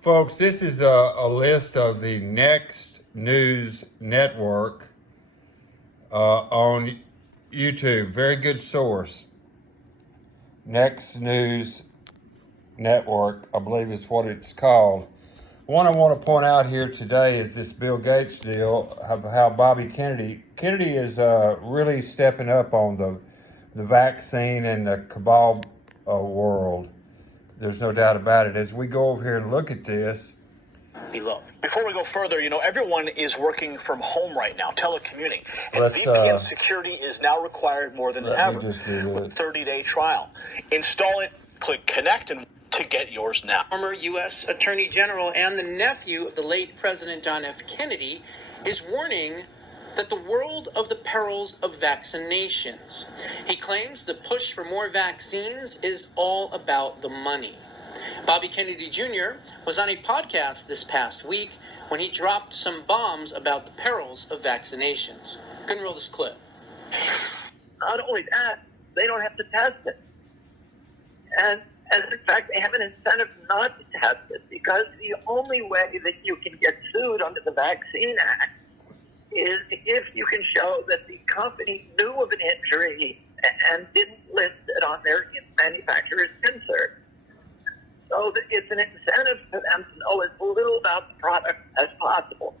Folks, this is a list of the Next News Network on YouTube. Very good source. Next News Network, I believe is what it's called. One I want to point out here today is this Bill Gates deal of how Bobby Kennedy is really stepping up on the vaccine and the cabal world. There's no doubt about it. As we go over here and look at this. Below. Before we go further, everyone is working from home right now, telecommuting. And Let's, VPN security is now required more than ever just do with a 30-day trial. Install it, click connect, and to get yours now. Former U.S. Attorney General and the nephew of the late President John F. Kennedy is warning that the world of the perils of vaccinations. He claims the push for more vaccines is all about the money. Bobby Kennedy Jr. was on a podcast this past week when he dropped some bombs about the perils of vaccinations. Go and roll this clip. Not only that, they don't have to test it. And in fact, they have an incentive not to test it because the only way that you can get sued under the Vaccine Act is if you can show that the company knew of an injury and didn't list it on their manufacturer's insert. So it's an incentive for them to know as little about the product as possible.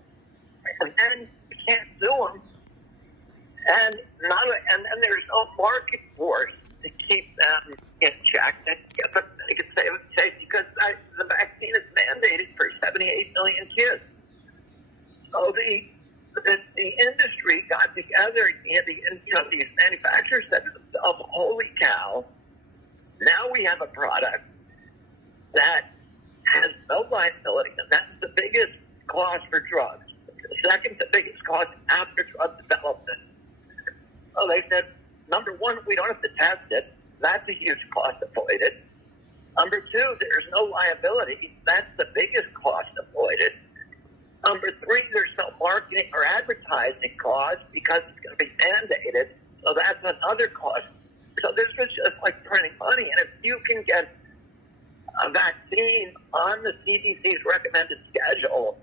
And then you can't sue them. And then there's no market force to keep them in check. And they can say it's safe because the vaccine is mandated for 78 million kids. So the industry got together, these manufacturers said to themselves, holy cow, now we have a product that has no liability, and that's the biggest cost for drugs. The second to biggest cost after drug development. So they said, number one, we don't have to test it. That's a huge cost avoided. Number two, there's no liability. That's the biggest cost avoided. Number three, there's no marketing or advertising cost because it's going to be mandated. So that's another cost. So this was just like printing money. And if you can get a vaccine on the CDC's recommended schedule,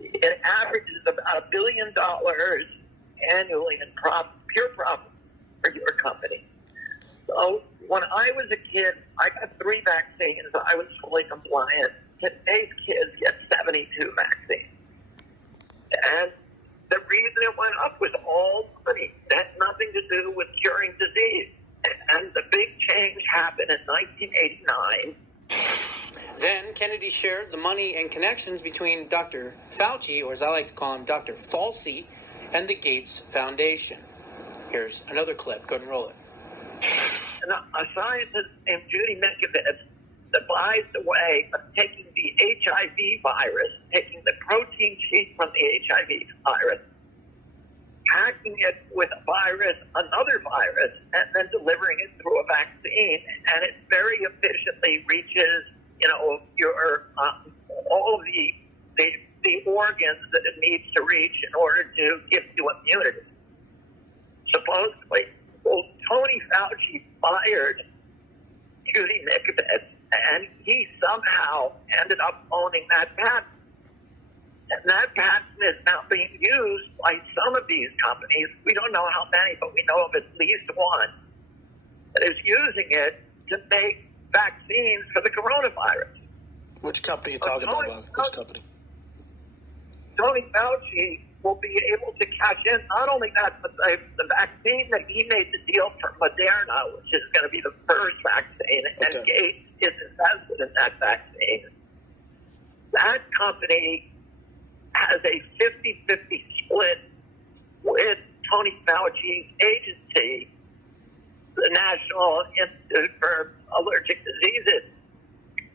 it averages about $1 billion annually in pure profit for your company. So when I was a kid, I got 3 vaccines. I was fully compliant. Today's kids get 72 vaccines. And the reason it went up was all money. It had nothing to do with curing disease. And the big change happened in 1989. Then Kennedy shared the money and connections between Dr. Fauci, or as I like to call him, Dr. Falsy, and the Gates Foundation. Here's another clip. Go ahead and roll it. And a scientist named Judy Mikovits devised a way of taking the HIV virus, taking the protein sheet from the HIV virus, packing it with a virus, another virus, and then delivering it through a vaccine. And it very efficiently reaches, your all of the organs that it needs to reach in order to give you immunity. Supposedly. Well, Tony Fauci fired Judy Mikovits, and he somehow ended up owning that patent. And that patent is now being used by some of these companies. We don't know how many, but we know of at least one that is using it to make vaccines for the coronavirus. Which company are you talking about? Which company? Tony Fauci will be able to cash in not only that, but the vaccine that he made the deal for Moderna, which is going to be the first vaccine, and Gates is invested in that vaccine. That company has a 50-50 split with Tony Fauci's agency, the National Institute for Allergic Diseases.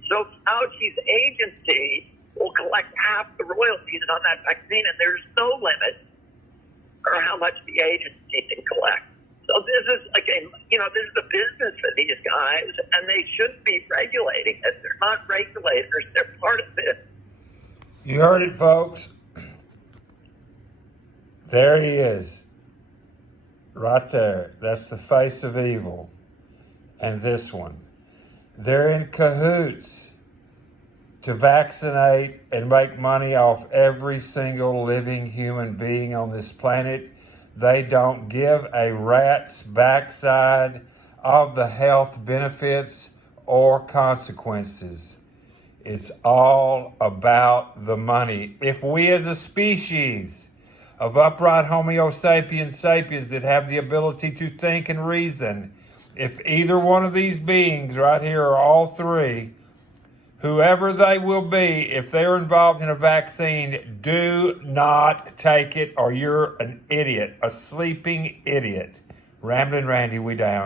So Fauci's agency will collect half the royalties on that vaccine, and there's no limit for how much the agency can collect. So this is this is a business for these guys, and they shouldn't be regulating it. They're not regulators. They're part of it. You heard it, folks. There he is. Right there. That's the face of evil. And this one. They're in cahoots. to vaccinate and make money off every single living human being on this planet. They don't give a rat's backside of the health benefits or consequences. It's all about the money. If we as a species of upright Homo sapiens sapiens that have the ability to think and reason, if either one of these beings right here or all three, whoever they will be, if they're involved in a vaccine, do not take it or you're an idiot, a sleeping idiot. Rambling Randy, we down.